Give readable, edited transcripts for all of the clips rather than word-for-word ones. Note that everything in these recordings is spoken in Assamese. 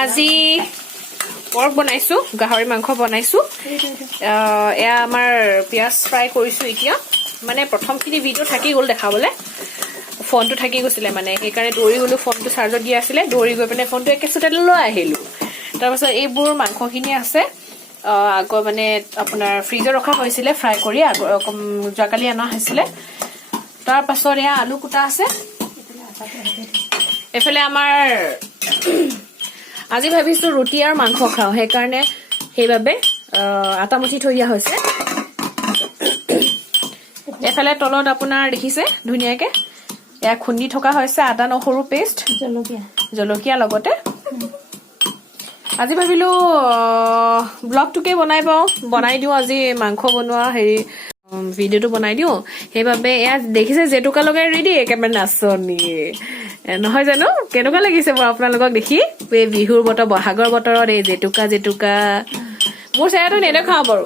আজি পৰ্ক বনাইছো, গাহৰি মাংস বনাইছো। এয়া আমাৰ পিয়াজ ফ্ৰাই কৰিছো এতিয়া। মানে প্ৰথমখিনি ভিডিঅ' থাকি গ'ল দেখাবলে, ফোনটো থাকি গৈছিলে মানে, সেইকাৰণে দৌৰি গ'লো, ফোনটো চাৰ্জত দিয়া আছিলে, দৌৰি গৈ পেলাই ফোনটো একেচোতে লৈ আহিলো। তাৰপাছত এইবোৰ মাংসখিনি আছে, আকৌ মানে আপোনাৰ ফ্ৰিজত ৰখা হৈছিলে ফ্ৰাই কৰি, যোৱাকালি অনা হৈছিলে। তাৰ পাছত এয়া আলু কুটা আছে। এফালে আমাৰ আজি ভাবিছো ৰুটি আৰু মাংস খাওঁ, সেইবাবে আটা মুঠি থৈ দিয়া হৈছে। এফালে তলত আপোনাৰ দেখিছে ধুনীয়াকে এয়া খুন্দি থকা হৈছে আদা নহৰু পেষ্ট, জলকীয়া লগতে। আজি ভাবিলো ব্লগটোকে বনাই দিওঁ আজি মাংস বনোৱা ভিডিঅ'টো বনাই দিওঁ। সেইবাবে এয়া দেখিছে জেতুকা লগাই ৰেডি, একেবাৰে নাচনি নহয় জানো? কেনেকুৱা লাগিছে বাৰু আপোনালোকক দেখি? এই বিহুৰ বতৰ, বহাগৰ বতৰত এই জেতুকা মোৰ চেহেৰাটো নেদেখাও বাৰু,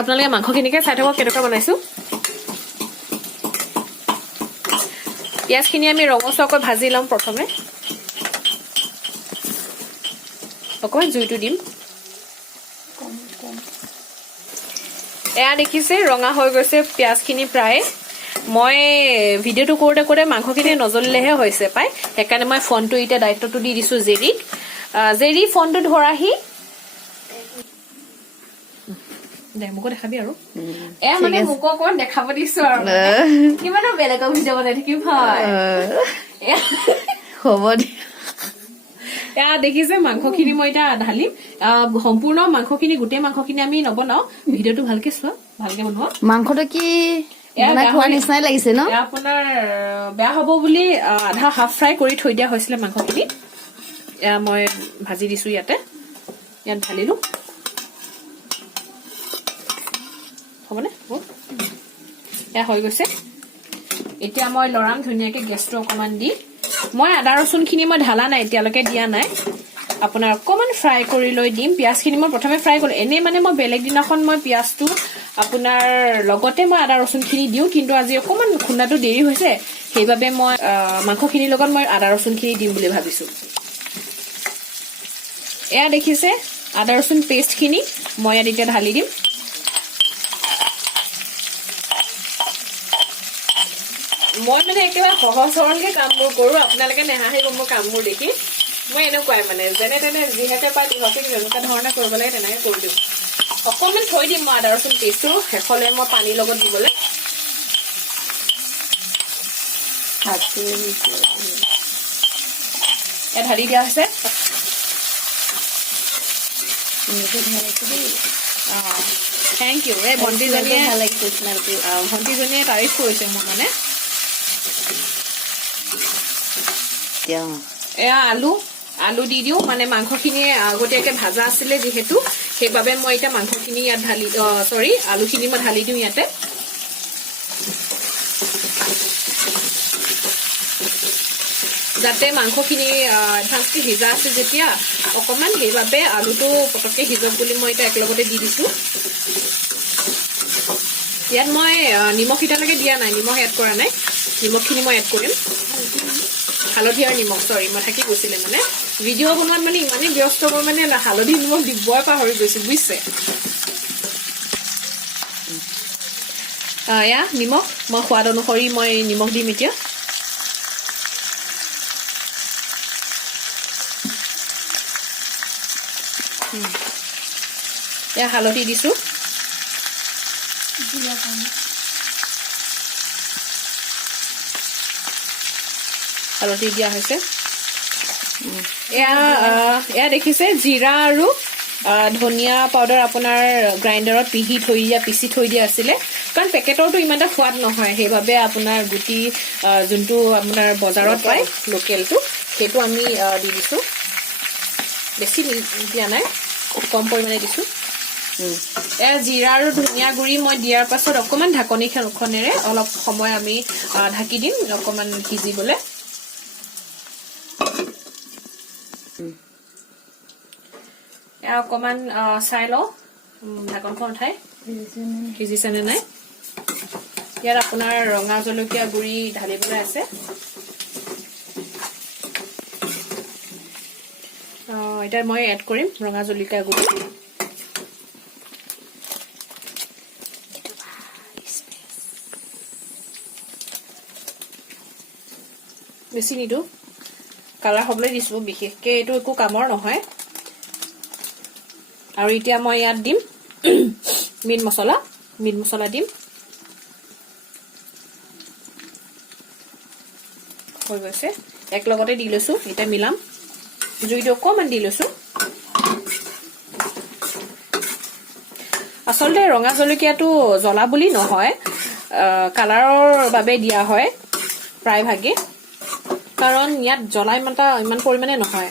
আপোনালোকে মাংসখিনিকে চাই থাকক কেনেকুৱা বনাইছো। পিয়াজখিনি আমি ৰঙচুৱাকৈ ভাজি ল'ম। প্ৰথমে অকণমান জুইটো দিম। এয়া দেখিছে ৰঙা হৈ গৈছে পিয়াজখিনি প্ৰায়। মই ভিডিঅ'টো কৰোঁতে মাংসখিনি নজ্বলিলেহে হৈছে পাই, সেইকাৰণে মই ফোনটো এতিয়া দায়িত্বটো দি দিছো জেৰিক। জেৰি ফোনটো ধৰাহি, মোকো দেখাবি আৰু। এয়া মানে মোকো অকণমান দেখাব দিছো আৰু, কিমানো বেলেগৰ ভিডিঅ' বনাই থাকিম হয়। হ'ব দিয়া। এয়া দেখিছে মাংসখিনি মই এতিয়া ঢালিম। সম্পূৰ্ণ মাংসখিনি, গোটেই মাংসখিনি আমি নবনাও, ভিডিঅ'টো ভালকে চোৱা, ভালকে বনোৱা। মাংসটো কি খোৱা নিচিনাই লাগিছে ন? আপোনাৰ বেয়া হব বুলি আধা হাফ ফ্ৰাই কৰি থৈ দিয়া হৈছিলে মাংসখিনি। এয়া মই ভাজি দিছো ইয়াত ঢালিলো। হ'বনে? এয়া হৈ গৈছে। এতিয়া মই লৰাম ধুনীয়াকে গেছটো অকমান দি। মই আদা ৰচুন খিনি মই ঢালা নাই, এতিয়ালৈকে দিয়া নাই, আপোনাৰ অকমান ফ্ৰাই কৰি লৈ দিম। পিয়াজখিনি মই প্ৰথমে ফ্ৰাই কৰিম। এনেই মানে মই বেলেগ দিনাখন মই পিয়াজটো আপোনাৰ লগতে মই আদা ৰচুন খিনি দিওঁ, কিন্তু আজি অকমান খুন্দাটো দেৰি হৈছে, সেইবাবে মই মাংসখিনিৰ লগত মই আদা ৰচুন খিনি দিম বুলি ভাবিছো। এয়া দেখিছে আদা ৰচুন পেষ্ট খিনি মই ইয়াত এতিয়া ঢালি দিম। মই মানে একেবাৰে সহজ সৰলকে কামবোৰ কৰো, আপোনালোকে নেহাঁহিব মোৰ কামবোৰ দেখি। মই এনেকুৱাই মানে, যেনে তেনে যিহেতু পাই তিহকে যেনেকুৱা ধৰণে কৰিব লাগে তেনেকে কৰি দিওঁ। অকণমান থৈ দিম মই আদা ৰচুন পেষ্টটো শেষলৈ মই পানীৰ লগত দিবলৈ। ঢালি দিয়া হৈছে। Thank you. এই ভণ্টিজনীয়ে তাৰিফ কৰিছে মোৰ মানে। এয়া আলু দি দিওঁ, মানে মাংসখিনি আগতীয়াকে ভাজা আছিলে যিহেতু, সেইবাবে মই এতিয়া মাংসখিনি ইয়াত আলুখিনি মই ঢালি দিওঁ ইয়াতে। যাতে মাংসখিনি এডভান্সকে সিজা আছে যেতিয়া অকমান, সেইবাবে আলুটো পটককে সিজক বুলি মই এতিয়া একেলগতে দি দিছো। ইয়াত মই নিমখ এতিয়ালৈকে দিয়া নাই, নিমখ এড কৰা নাই। নিমখখিনি মই এড কৰিম, হালধি আৰু নিমখ। মই থাকি গৈছিলে মানে ভিডিঅ' বনোৱাত মানে ইমানেই ব্যস্ত মই মানে হালধি নিমখ দিবই পাহৰি গৈছো বুজিছে। এয়া নিমখ মই সোৱাদ অনুসৰি মই নিমখ দিম এতিয়া। এয়া হালধি দিছো, হালধি দিয়া হৈছে। এয়া দেখিছে জিৰা আৰু ধনিয়া পাউডাৰ আপোনাৰ গ্ৰাইণ্ডাৰত পিচি থৈ দিয়া আছিলে, কাৰণ পেকেটৰটো ইমান এটা সোৱাদ নহয়, সেইবাবে আপোনাৰ গুটি যোনটো আপোনাৰ বজাৰত পায় লোকেলটো, সেইটো আমি দি দিছো। বেছি দিয়া নাই, কম পৰিমাণে দিছো। এয়া জিৰা আৰু ধনিয়া গুৰি মই দিয়াৰ পাছত অকমান ঢাকনিখনেৰে অলপ সময় আমি ঢাকি দিম, অকমান সিজিবলে। এয়া অকমান চাই লওঁ ঢাকনখন উঠাই সিজিছে নে নাই। ইয়াত আপোনাৰ ৰঙা জলকীয়া গুৰি ঢালিবলৈ আছে। এতিয়া মই এড কৰিম ৰঙা জলকীয়া গুড়ি বেছি নিদো কালাৰ হ'বলৈ দিছো বিশেষকৈ এইটো একো কামৰ নহয় আৰু এতিয়া মই ইয়াত দিম মিট মছলা দিম হৈ গৈছে এক লগতে দি লৈছো এটা মিলাম জুইটো অকমান দি লৈছো আসলে ৰঙা জলকীয়াটো জ্বলা বুলি নহয় কালাৰৰ বাবে দিয়া হয় প্ৰায় ভাগে কাৰণ ইয়াত জ্বলা ইমান পৰিমাণে নহয়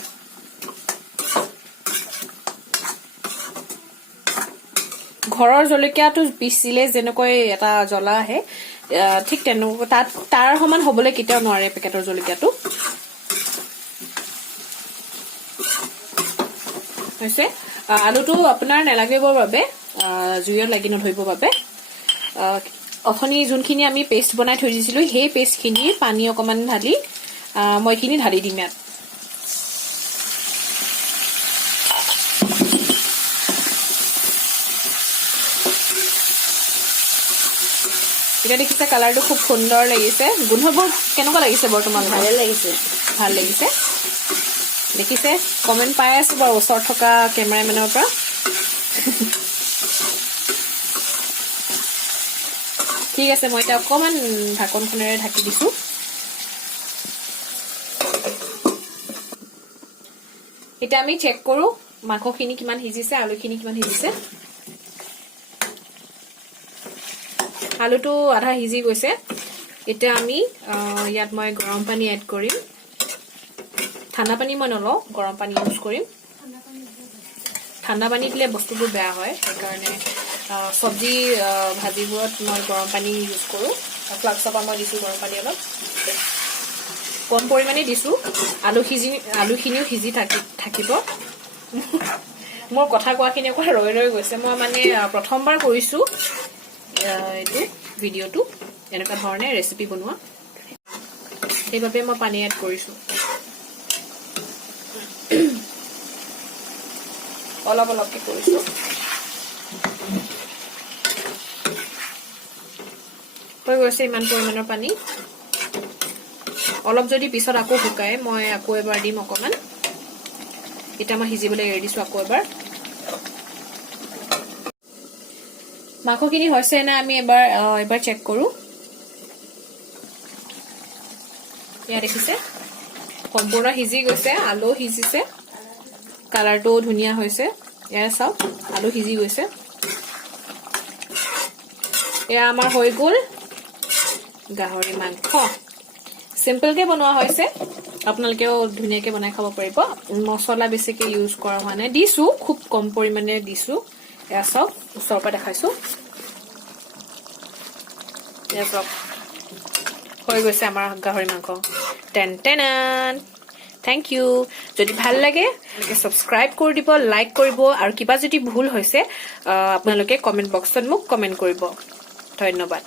ঘৰৰ জলকীয়াটো পিচিলে যেনেকৈ এটা জ্বলা আহে ঠিক তেনেকুৱা তাৰ সমান হ'বলৈ কেতিয়াও নোৱাৰে পেকেটৰ জলকীয়াটো হৈছে আলুটো আপোনাৰ নেলাগিবৰ বাবে জুইত লাগি নধৰিবৰ বাবে অথনি যোনখিনি আমি পেষ্ট বনাই থৈ দিছিলো সেই পেষ্টখিনি পানী অকমান ঢালি মই এইখিনি ঢালি দিম ইয়াত এতিয়া দেখিছে কালাৰটো খুব সুন্দৰ লাগিছে গোন্ধবোৰ কেনেকুৱা লাগিছে বৰ্তমান ভাল লাগিছে দেখিছে কমেন্ট পাই আছো বাৰু ওচৰত থকা কেমেৰামেনৰ পৰা ঠিক আছে মই এতিয়া অকমান ঢাকনখনেৰে ঢাকি দিছো এতিয়া আমি চেক কৰো মাংসখিনি কিমান সিজিছে আলুখিনি কিমান সিজিছে আলুটো আধা সিজি গৈছে এতিয়া আমি ইয়াত মই গৰম পানী এড কৰিম ঠাণ্ডা পানী মই নলওঁ গৰম পানী ইউজ কৰিম ঠাণ্ডা পানী দিলে বস্তুবোৰ বেয়া হয় সেইকাৰণে সবজি ভাজিবোৰত মই গৰম পানী ইউজ কৰোঁ ফ্লাক্সৰ পৰা মই দিছোঁ গৰম পানী অলপ কম পৰিমাণে দিছোঁ আলুখিনিও সিজি থাকিব মোৰ কথা কোৱাখিনি অকণ ৰৈ গৈছে মই মানে প্ৰথমবাৰ কৰিছোঁ এইটো ভিডিঅ'টো এনেকুৱা ধৰণে ৰেচিপি বনোৱা সেইবাবে মই পানী এড কৰিছোঁ অলপ অলপকৈ কৰিছোঁ হৈ গৈছে ইমান পৰিমাণৰ পানী অলপ যদি পিছত আকৌ শুকায় মই আকৌ এবাৰ দিম অকণমান এতিয়া মই সিজিবলৈ এৰি দিছোঁ আকৌ এবাৰ মাংসখিনি হৈছে না আমি এবাৰ চেক কৰোঁ ইয়াত দেখিছে সম্পূৰ্ণ সিজি গৈছে আলু সিজিছে কালাৰটো ধুনীয়া হৈছে ইয়াৰ চাওক আলু সিজি গৈছে এয়া আমাৰ হৈ গ'ল গাহৰি মাংস সিম্পলকে বনোৱা হৈছে আপোনালোকেও ধুনীয়াকৈ বনাই খাব পাৰিব মছলা বেছিকৈ ইউজ কৰা হোৱা নাই দিছোঁ খুব কম পৰিমাণে দিছোঁ এয়া চাওক ওচৰৰ পৰা দেখাইছোঁ এয়া চাওক হৈ গৈছে আমাৰ গাহৰি মাংস টেন টেনান থ্যাংক ইউ যদি ভাল লাগে সাবস্ক্ৰাইব কৰি দিব লাইক কৰিব আৰু কিবা যদি ভুল হৈছে আপোনালোকে কমেন্ট বক্সত মোক কমেন্ট কৰিব ধন্যবাদ